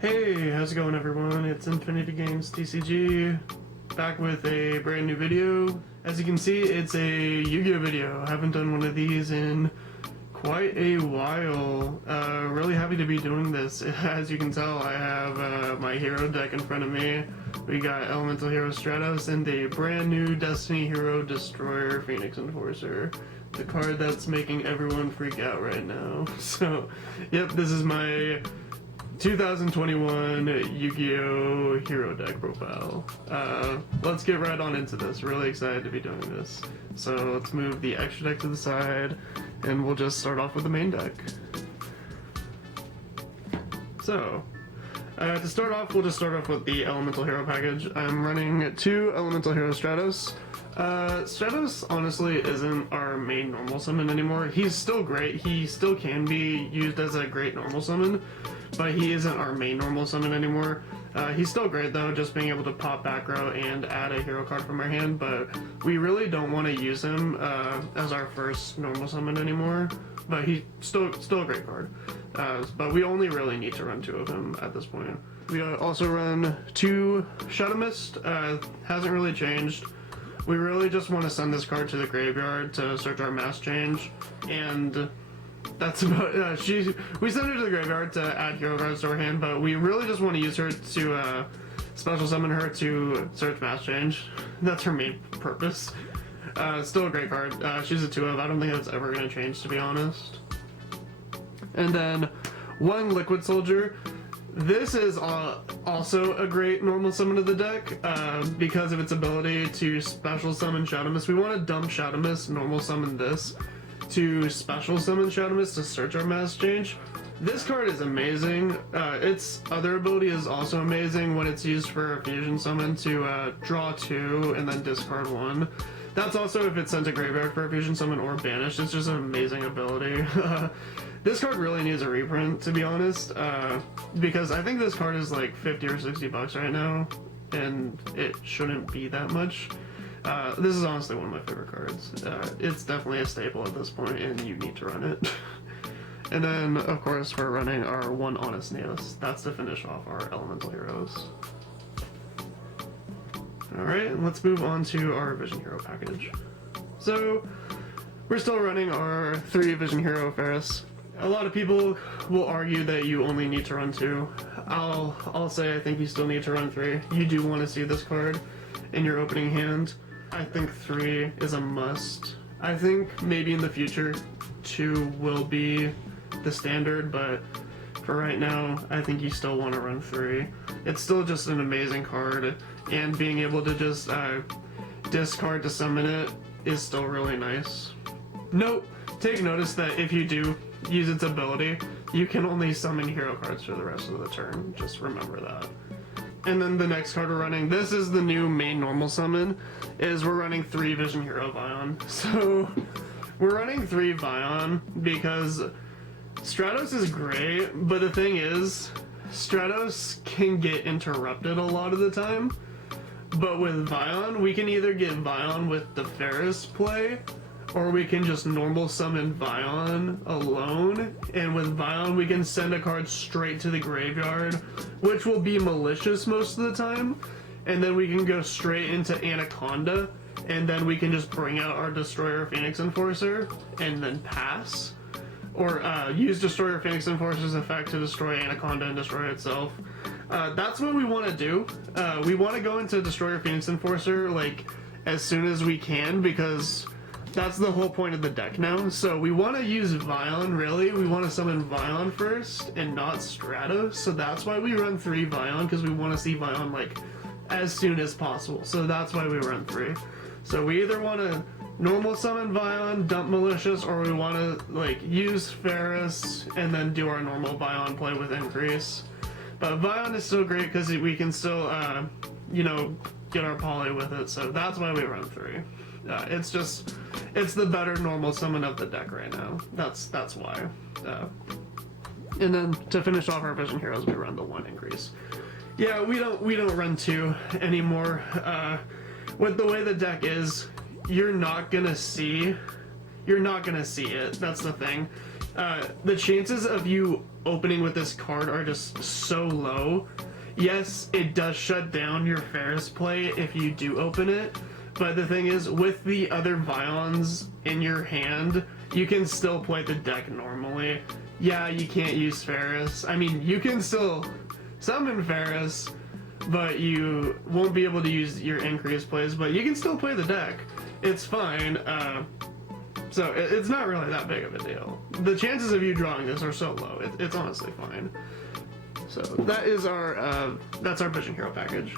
Hey, how's it going everyone? It's Infinity Games TCG, back with a brand new video. As you can see, it's a Yu-Gi-Oh video. I haven't done one of these in quite a while. Really happy to be doing this. As you can tell, I have my hero deck in front of me. We got Elemental Hero Stratos and a brand new Destiny Hero Destroyer Phoenix Enforcer. The card that's making everyone freak out right now. So, yep, this is my 2021 Yu-Gi-Oh! Hero deck profile. Let's get right on into this. Really excited to be doing this. So let's move the extra deck to the side, and we'll just start off with the main deck. So, to start off, we'll just start off with the Elemental Hero package. I'm running 2 Elemental Hero Stratos. Stratos honestly isn't our main normal summon anymore. He's still great. He still can be used as a great normal summon, but he isn't our main normal summon anymore. He's still great though, just being able to pop back row and add a hero card from our hand, but we really don't want to use him as our first normal summon anymore. But he's still a great card. But we only really need to run 2 of him at this point. We also run 2 Shadow Mist. Hasn't really changed. We really just want to send this card to the graveyard to search our mass change, and that's about we send her to the graveyard to add hero cards to our hand, but we really just want to use her to special summon her to search mass change. That's her main purpose. Still a great card. She's a 2-of. I don't think that's ever going to change, to be honest. And then 1 Liquid Soldier. This is also a great normal summon of the deck because of its ability to special summon Shadow Mist. We want to dump Shadow Mist, normal summon this, to special summon Shadow Mist to search our mass change. This card is amazing. Its other ability is also amazing when it's used for a fusion summon to draw 2 and then discard 1. That's also if it's sent to graveyard for a fusion summon or banished. It's just an amazing ability. This card really needs a reprint, to be honest, because I think this card is like 50 or 60 bucks right now, and it shouldn't be that much. This is honestly one of my favorite cards. It's definitely a staple at this point, and you need to run it. And then, of course, we're running our 1 Honest Neos. That's to finish off our Elemental Heroes. Alright, let's move on to our Vision Hero package. So, we're still running our 3 Vision Hero Ferris. A lot of people will argue that you only need to run 2. I'll say I think you still need to run 3. You do want to see this card in your opening hand. I think 3 is a must. I think maybe in the future 2 will be the standard, but for right now, I think you still want to run 3. It's still just an amazing card, and being able to just discard to summon it is still really nice. Note, take notice that if you do use its ability, you can only summon hero cards for the rest of the turn. Just remember that. And then the next card we're running, this is the new main normal summon, is we're running 3 Vision Hero Vion. So we're running 3 Vion because Stratos is great, but the thing is, Stratos can get interrupted a lot of the time. But with Vion, we can either get Vion with the Ferris play, or we can just normal summon Vion alone, and with Vion we can send a card straight to the graveyard, which will be malicious most of the time, and then we can go straight into Anaconda, and then we can just bring out our Destroyer Phoenix Enforcer, and then pass. Or use Destroyer Phoenix Enforcer's effect to destroy Anaconda and destroy itself. That's what we want to do. We want to go into Destroyer Phoenix Enforcer like as soon as we can, because that's the whole point of the deck now. So we want to use Vion, really. We want to summon Vion first and not Stratos. So that's why we run 3 Vion, because we want to see Vion like as soon as possible. So that's why we run 3. So we either want to normal summon Vion, dump Malicious, or we want to like use Ferris and then do our normal Vion play with increase. But Vion is still great because we can still, you know, get our poly with it. So that's why we run 3. It's the better normal summon of the deck right now. That's why. And then to finish off our Vision Heroes, we run the 1 increase. Yeah, we don't run 2 anymore. With the way the deck is, you're not gonna see it. That's the thing. The chances of you opening with this card are just so low. Yes, it does shut down your Ferris play if you do open it, but the thing is, with the other Vions in your hand, you can still play the deck normally. Yeah, you can't use Ferris. I mean, you can still summon Ferris, but you won't be able to use your increase plays, but you can still play the deck. It's fine. So it's not really that big of a deal. The chances of you drawing this are so low. It's honestly fine. So that is that's our Vision Hero package.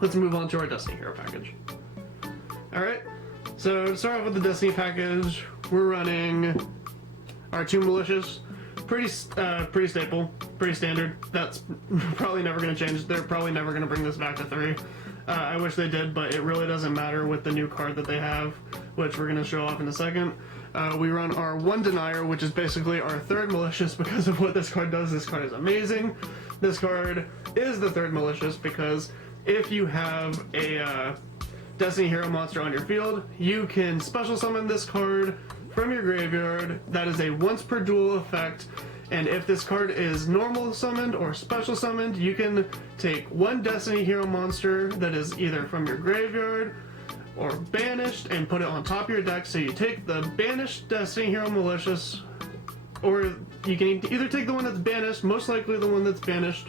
Let's move on to our Destiny Hero package. Alright, so to start off with the Destiny package, we're running our 2 Malicious. Pretty staple, pretty standard. That's probably never going to change. They're probably never going to bring this back to 3. I wish they did, but it really doesn't matter with the new card that they have, which we're going to show off in a second. We run our 1 Denier, which is basically our 3rd Malicious because of what this card does. This card is amazing. This card is the 3rd Malicious because if you have a Destiny Hero monster on your field, you can special summon this card from your graveyard. That is a once per duel effect, and if this card is normal summoned or special summoned, you can take 1 Destiny Hero monster that is either from your graveyard or banished and put it on top of your deck. So you take the banished Destiny Hero Malicious, or you can either take the one that's banished, most likely the one that's banished,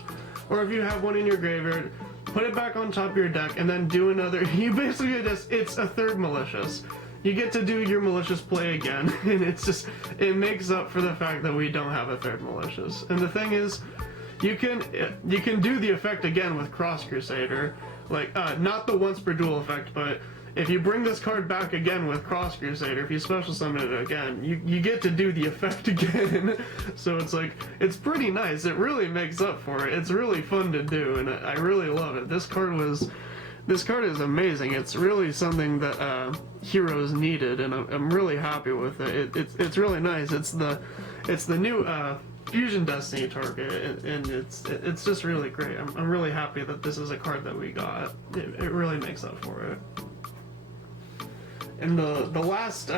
or if you have one in your graveyard, put it back on top of your deck and then do another. You basically just, it's a 3rd Malicious. You get to do your Malicious play again, and it makes up for the fact that we don't have a 3rd Malicious. And the thing is, you can do the effect again with Cross Crusader, like not the once per duel effect, but if you bring this card back again with Cross Crusader, if you special summon it again, you get to do the effect again. So it's like, it's pretty nice. It really makes up for it. It's really fun to do, and I really love it. This card is amazing. It's really something that Heroes needed, and I'm really happy with it. It's really nice. It's the new Fusion Destiny target, and it's just really great. I'm really happy that this is a card that we got. It really makes up for it. And the last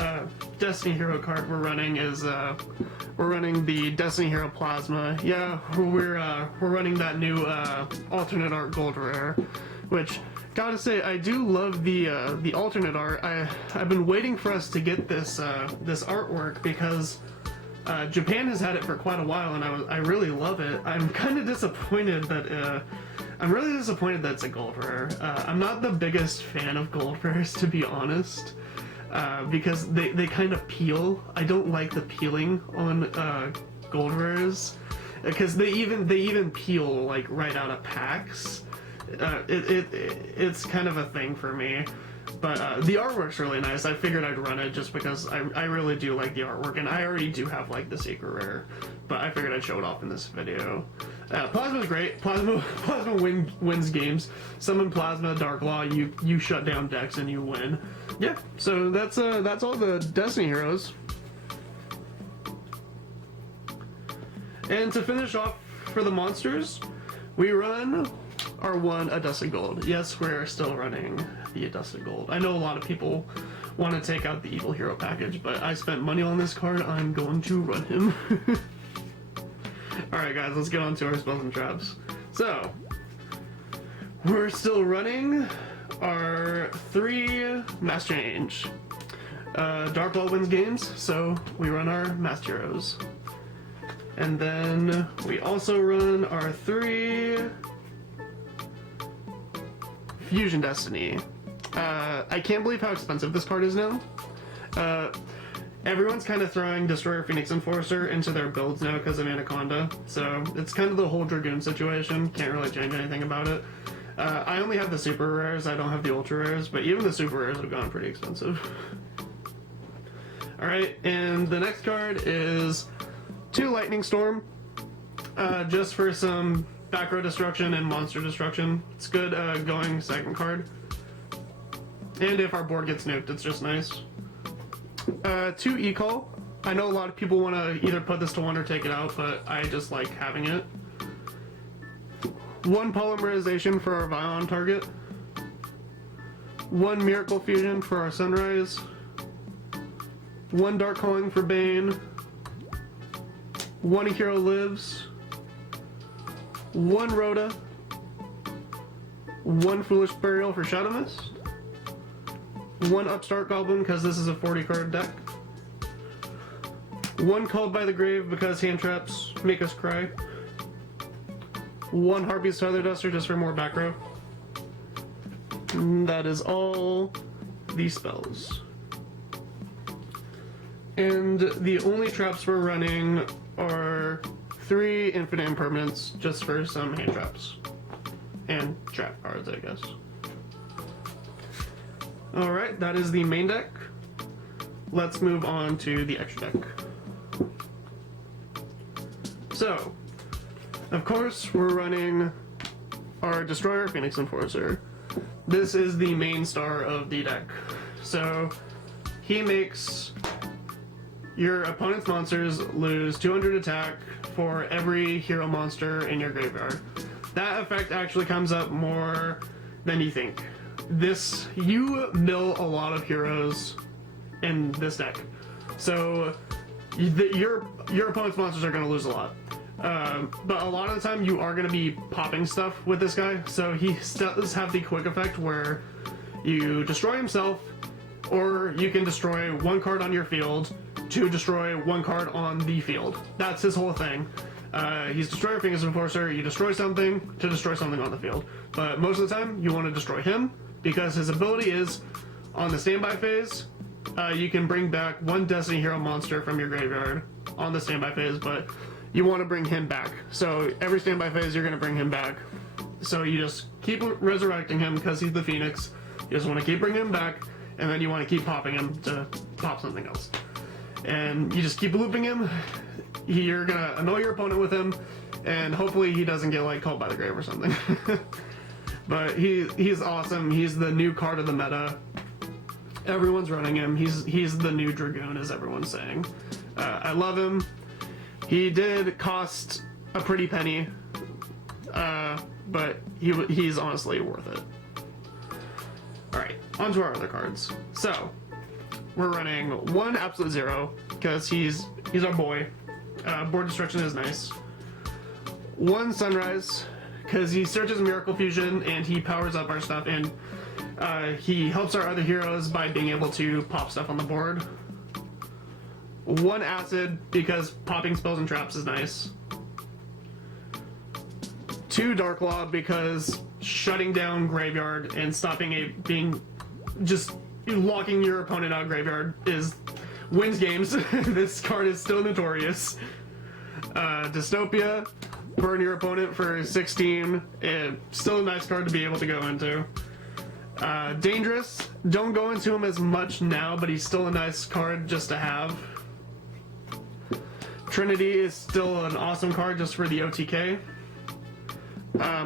Destiny Hero card we're running is we're running the Destiny Hero Plasma. Yeah, we're running that new alternate art gold rare, which gotta say I do love the alternate art. I've been waiting for us to get this this artwork because Japan has had it for quite a while, and I really love it. I'm kind of disappointed that I'm really disappointed that it's a gold rare. I'm not the biggest fan of gold rares, to be honest. Because they kind of peel. I don't like the peeling on gold rares, because they even peel like right out of packs. It's kind of a thing for me. But the artwork's really nice. I figured I'd run it just because I really do like the artwork, and I already do have like the secret rare, but I figured I'd show it off in this video. Plasma's great. Plasma wins games. Summon Plasma, Dark Law, you shut down decks and you win. Yeah, so that's all the Destiny Heroes. And to finish off for the monsters, we run our 1 Adusted Gold. Yes, we're still running the Adusted Gold. I know a lot of people want to take out the Evil Hero package, but I spent money on this card. I'm going to run him. Alright guys, let's get on to our spells and traps. So, we're still running our 3 Mass Change. Dark Law wins games, so we run our Mass Heroes. And then we also run our 3 Fusion Destiny. I can't believe how expensive this card is now. Everyone's kind of throwing Destroyer Phoenix Enforcer into their builds now because of Anaconda, so it's kind of the whole Dragoon situation. Can't really change anything about it. I only have the super rares, I don't have the ultra rares, but even the super rares have gone pretty expensive. Alright, and the next card is 2 Lightning Storm, just for some back row destruction and monster destruction. It's good going second card. And if our board gets nuked, it's just nice. 2 E-Call. I know a lot of people want to either put this to 1 or take it out, but I just like having it. 1 Polymerization for our Vion target. 1 Miracle Fusion for our Sunrise. 1 Dark Calling for Bane. 1 hero lives, 1 Rhoda, 1 Foolish Burial for Shadow Mist, 1 Upstart Goblin because this is a 40 card deck, 1 Called by the Grave because hand traps make us cry, 1 Harpy's Feather Duster just for more back row. And that is all the spells. And the only traps we're running are 3 infinite impermanents just for some hand traps. And trap cards, I guess. Alright, that is the main deck. Let's move on to the extra deck. So, of course, we're running our Destroyer Phoenix Enforcer. This is the main star of the deck. So, he makes your opponent's monsters lose 200 attack for every hero monster in your graveyard. That effect actually comes up more than you think. You mill a lot of heroes in this deck. So, your opponent's monsters are going to lose a lot. But a lot of the time you are going to be popping stuff with this guy, so he does have the quick effect where you destroy himself, or you can destroy 1 card on your field to destroy 1 card on the field. That's his whole thing. He's Destroyer Phoenix Enforcer, you destroy something to destroy something on the field. But most of the time you want to destroy him, because his ability is, on the standby phase, you can bring back 1 Destiny Hero monster from your graveyard on the standby phase, but you want to bring him back. So every standby phase you're going to bring him back. So you just keep resurrecting him because he's the Phoenix. You just want to keep bringing him back, and then you want to keep popping him to pop something else. And you just keep looping him. You're going to annoy your opponent with him, and hopefully he doesn't get like called by the grave or something. But he's awesome. He's the new card of the meta. Everyone's running him. He's the new Dragoon, as everyone's saying. I love him. He did cost a pretty penny, but he's honestly worth it. Alright, on to our other cards. So, we're running 1 Absolute Zero, because he's our boy. Board Destruction is nice. 1 Sunrise, because he searches Miracle Fusion and he powers up our stuff, and he helps our other heroes by being able to pop stuff on the board. 1 Acid, because popping spells and traps is nice. 2 Dark Law, because shutting down Graveyard and stopping just locking your opponent out of Graveyard wins games. This card is still notorious. Dystopia, burn your opponent for 16, and still a nice card to be able to go into. Dangerous, don't go into him as much now, but he's still a nice card just to have. Trinity is still an awesome card just for the OTK.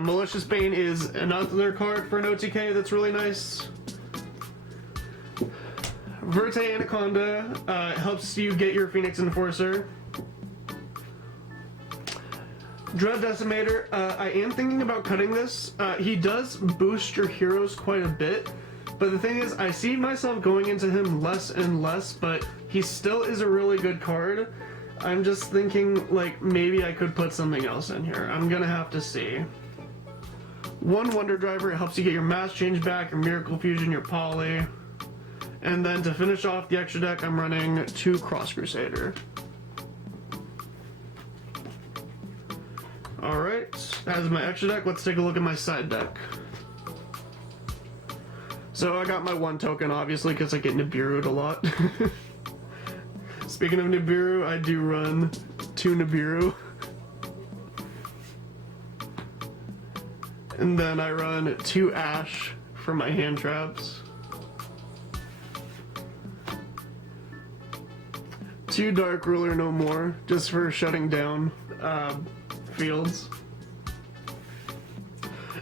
Malicious Bane is another card for an OTK that's really nice. Verte Anaconda helps you get your Phoenix Enforcer. Dread Decimator, I am thinking about cutting this. He does boost your heroes quite a bit, but the thing is, I see myself going into him less and less, but he still is a really good card. I'm just thinking, like, maybe I could put something else in here. I'm gonna have to see. 1 Wonder Driver, it helps you get your Mass Change back, your Miracle Fusion, your Poly. And then to finish off the extra deck, I'm running 2 Cross Crusader. Alright, that is my extra deck. Let's take a look at my side deck. So I got my 1 token, obviously, because I get Nibiru'd a lot. Speaking of Nibiru, I do run 2 Nibiru. And then I run 2 Ash for my hand traps. 2 Dark Ruler No More, just for shutting down fields.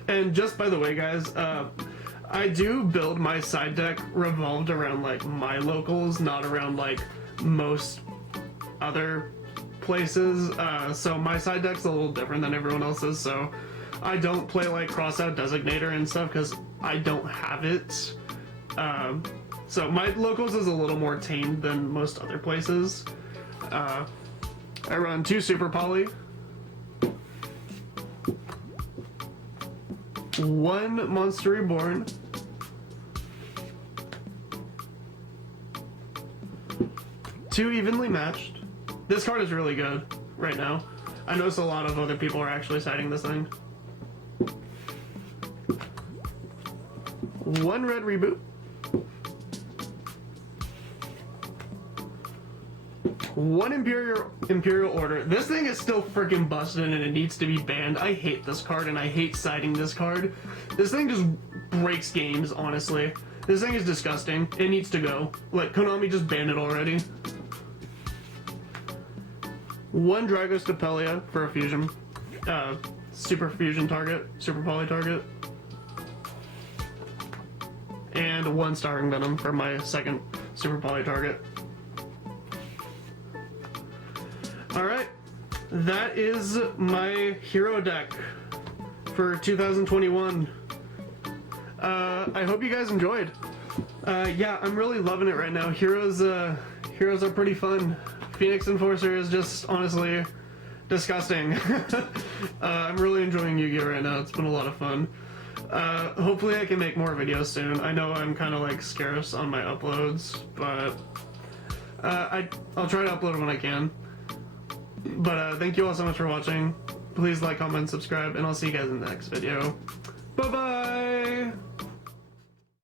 And just by the way, guys, I do build my side deck revolved around like my locals, not around like most other places. So my side deck's a little different than everyone else's, so I don't play like Crossout Designator and stuff because I don't have it. So my locals is a little more tamed than most other places. I run 2 Super Poly, 1 Monster Reborn, 2 Evenly Matched. This card is really good right now. I noticed a lot of other people are actually citing this thing. 1 Red Reboot, 1 Imperial Order. This thing is still freaking busted and it needs to be banned. I hate this card and I hate citing this card. This thing just breaks games, honestly. This thing is disgusting. It needs to go. Like, Konami just banned it already. 1 Dragos Depelia for a fusion. Super fusion target. Super poly target. And 1 Starring Venom for my second super poly target. Alright, that is my hero deck for 2021. I hope you guys enjoyed. Yeah, I'm really loving it right now. Heroes are pretty fun. Phoenix Enforcer is just honestly disgusting. I'm really enjoying Yu-Gi-Oh right now. It's been a lot of fun. Hopefully I can make more videos soon. I know I'm kind of like scarce on my uploads, but I'll try to upload when I can. But thank you all so much for watching. Please like, comment, subscribe, and I'll see you guys in the next video. Bye-bye!